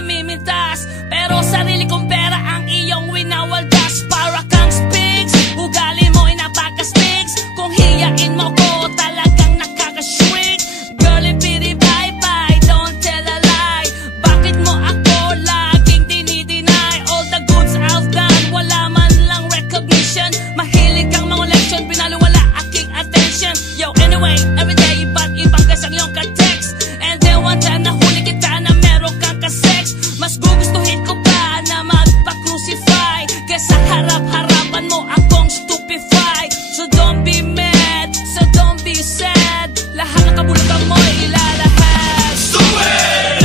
namimitas, pero sarili kong pera ang iyong winawaldas. Para kang spigs, ugali mo'y napaka-spigs. Kung hiyain mo ko, talagang nakaka-shrink. Girlie, pity, bye-bye, don't tell a lie. Bakit mo ako laging dinideny? All the goods I've done, wala man lang recognition. Mahilig kang mga leksyon, pinaliwala aking attention. Yo, anyway, everyday, iba't ibang gas ang iyong ka-text. And then one time nahuli kita na meron kang ka-sex. Mas gugustuhin ko pa na magpa-crucify kesa harap-harapan mo akong stupefy. So don't be mad, so don't be sad. Lahat ng kabulutan mo ilalahad. Stupid!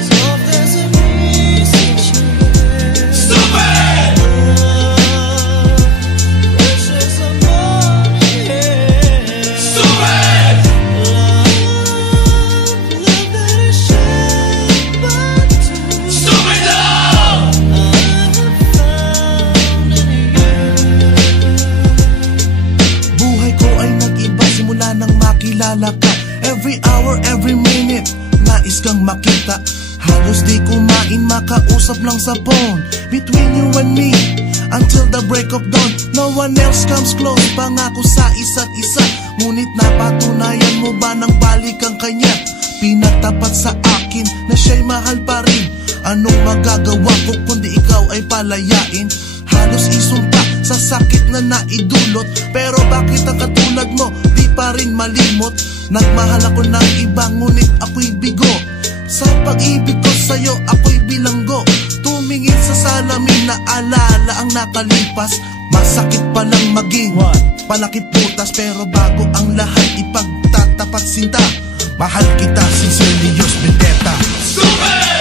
Stupid! Makilala ka, every hour, every minute nais kang makita. Halos di kumain, makausap lang sa phone. Between you and me, until the break of dawn. No one else comes close, pangako sa isa't isa. Ngunit napatunayan mo ba nang balik ang kanya? Pinatapat sa akin na siya'y mahal pa rin. Anong magagawa ko kundi ikaw ay palayain? Halos isumpa sa sakit na naidulot, pero bakit ang katulad mo di pa rin malimot? Nagmahal ako ng iba ngunit ako'y bigo. Sa pag-ibig ko sa'yo ako'y bilanggo. Tumingin sa salamin na alala ang nakalipas. Masakit palang maging palakit butas, pero bago ang lahat ipagtatapat sinta. Mahal kita, sincerely yours, Vendetta. Stupid!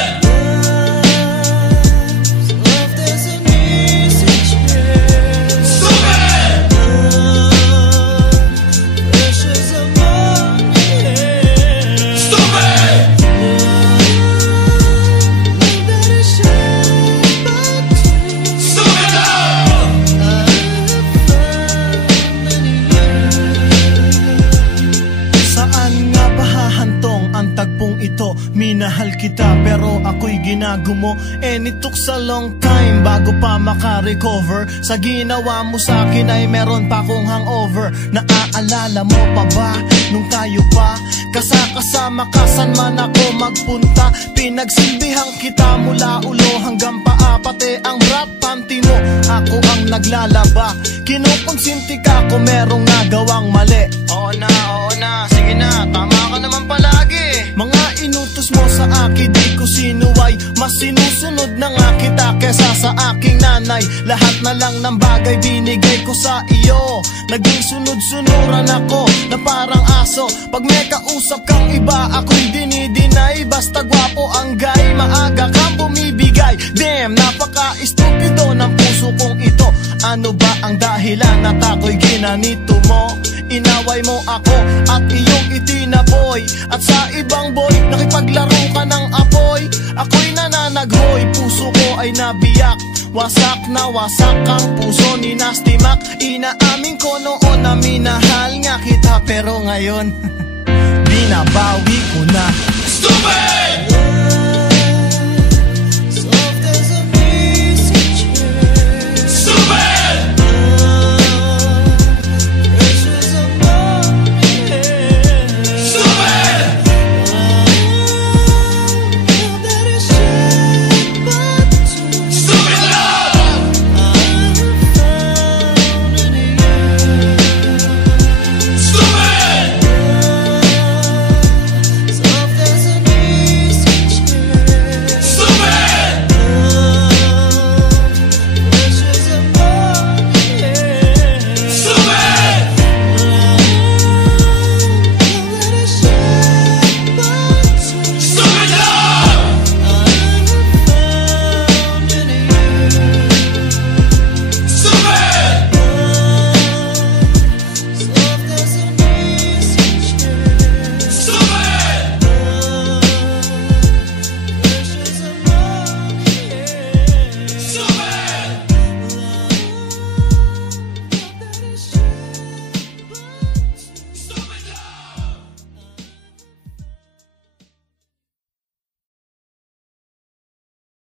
Minahal kita pero ako'y ginagumo. And it took a long time bago pa makarecover. Sa ginawa mo sa'kin ay meron pa kong hangover. Naaalala mo pa ba nung tayo pa kasama ka saan man ako magpunta? Pinagsilbihan kita mula ulo hanggang paa, pati ang rap panty mo ako ang naglalaba. Kinukonsinti ka kung merong nagawang mali. Oo na, sige na, tama ka naman palagi. Mga inutos mo sa akin di ko sinuway, mas sinusunod na nga kita kesa sa aking nanay. Lahat na lang ng bagay binigay ko sa iyo. Naging sunod-sunuran ako na parang aso. Pag may kausap kang iba ako'y dinidinay. Basta gwapo ang guy, maaga kang bumibigay. Damn, napaka-estupido ng puso kong ito. Ano ba ang dahilan at ako'y ginanito mo? Inaway mo ako at iyong itinaboy. At sa ibang boy, nakipaglaro ka ng apoy. Ako'y nananaghoy, puso ko ay nabiyak. Wasak na wasak ang puso ni Nasty Mac. Inaamin ko noon na minahal nga kita, pero ngayon binabawi ko na. Stupid!